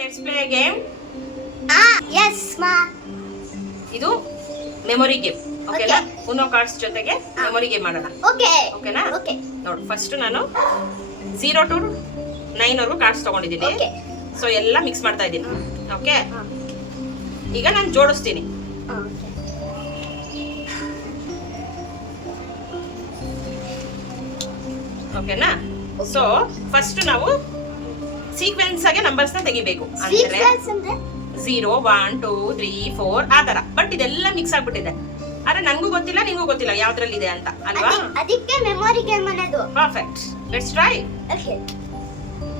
Let's play game. Yes, ma. ಇದು memory game. ಓಕೆನಾ? ಉನೋ ಕಾರ್ಡ್ಸ್ ಜೊತೆಗೆ ಮೆಮೊರಿ ಗೇಮ್ ಮಾಡೋಣ. ಓಕೆನಾ? ನೋಡು, ಫಸ್ಟ್ ನಾನು 0 to 9 ವರೆಗೂ ಕಾರ್ಡ್ಸ್ ತಗೊಂಡಿದ್ದೀನಿ. ಸೊ ಎಲ್ಲ ಮಿಕ್ಸ್ ಮಾಡ್ತಾ ಇದ್ದೀನಿ. ಓಕೆ, ಈಗ ನಾನು ಜೋಡಿಸ್ತೀನಿ. ಓಕೆನಾ? ಸೊ ಫಸ್ಟ್ ನಾವು ಸೀಕ್ವೆನ್ಸ್ ಆಗಿ ನಂಬರ್ಸ್ ನ ತೆಗಿಬೇಕು. ಅಂದ್ರೆ 0 1 2 3 4 ಆ ತರ. ಬಟ್ ಇದೆಲ್ಲ ಮಿಕ್ಸ್ ಆಗ್ಬಿಟ್ಟಿದೆ. ಆದ್ರೆ ನನಗೂ ಗೊತ್ತಿಲ್ಲ, ನಿಮಗೂ ಗೊತ್ತಿಲ್ಲ ಯಾವ್ದ್ರಲ್ಲಿ ಇದೆ ಅಂತ, ಅಲ್ವಾ? ಅದಕ್ಕೆ ಮೆಮೊರಿ ಗೇಮ್ ಅನ್ನೋದು. Perfect, let's try. Okay.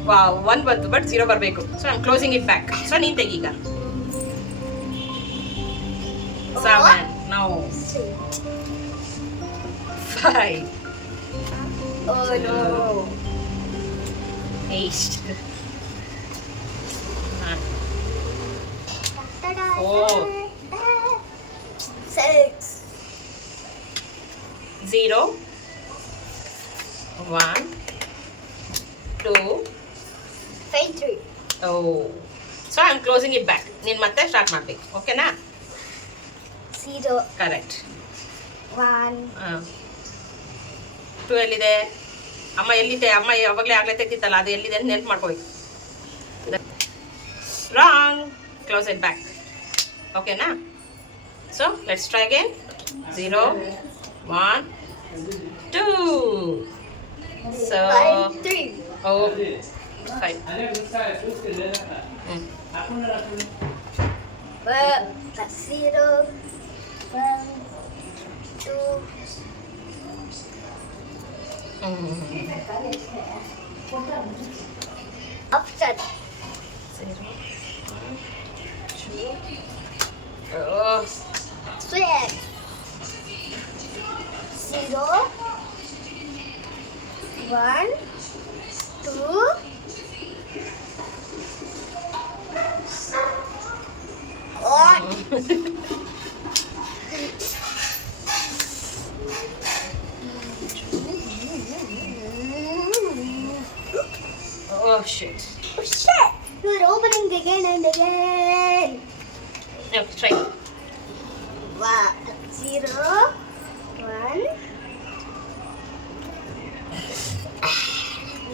Wow, 1 ಬಂತು, ಬಟ್ 0 ಬರಬೇಕು. So I am closing it back. So ನೀನ್ ತೆಗಿ ಈಗ. 7 ನೋ 5 Oh no. 8 4 6 0 1 2 5 3. Oh. So I am closing it back. ನೀನು ಮತ್ತೆ ಸ್ಟಾರ್ಟ್ ಮಾಡಬೇಕು. ಓಕೆನಾ? 0 ಕರೆಕ್ಟ್. 1 2 ಎಲ್ಲಿದೆ? ಅಮ್ಮ ಎಲ್ಲಿದೆ? ಅಮ್ಮ ಯಾವಾಗಲೇ ಆಗಲೇ ತೆಗ್ದಿತ್ತಲ್ಲ, ಅದು ಎಲ್ಲಿದೆ ಅಂತ ನೆನ್ಪು ಮಾಡ್ಕೋಬೇಕು. ರಾಂಗ್. Close it back. ಓಕೆನಾ? So let's try again. 0 1 2. So 3 oh 5. 0 1 2 option 0 6 0 1 2 Oh shit. Oh shit! You're opening again and again. Okay, try. 0 1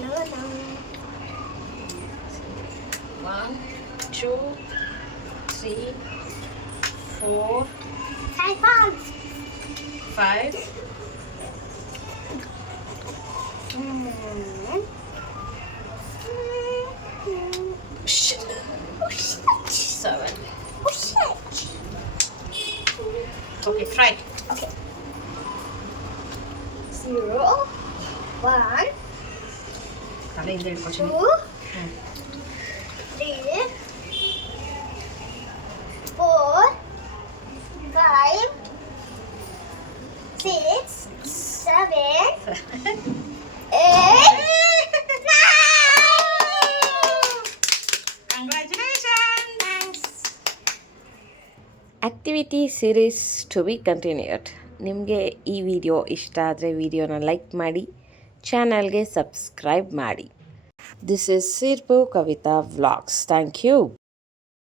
no 1 2 3 4 5 shit. 7. Oh shit! Okay, try. Okay. 0 1 ತಲೆಯಿಂದ ಹಿಡ್ಕೊತೀನಿ. 2 3 4 5 6 7 8 Congratulations. Thanks. Activity series to be continued. ನಿಮಗೆ ಈ ವಿಡಿಯೋ ಇಷ್ಟ ಆದರೆ ವಿಡಿಯೋನ ಲೈಕ್ ಮಾಡಿ, ಚಾನಲ್ಗೆ ಸಬ್ಸ್ಕ್ರೈಬ್ ಮಾಡಿ. ದಿಸ್ ಇಸ್ ಸಿರ್ಪು ಕವಿತಾ ವ್ಲಾಗ್ಸ್. Thank you.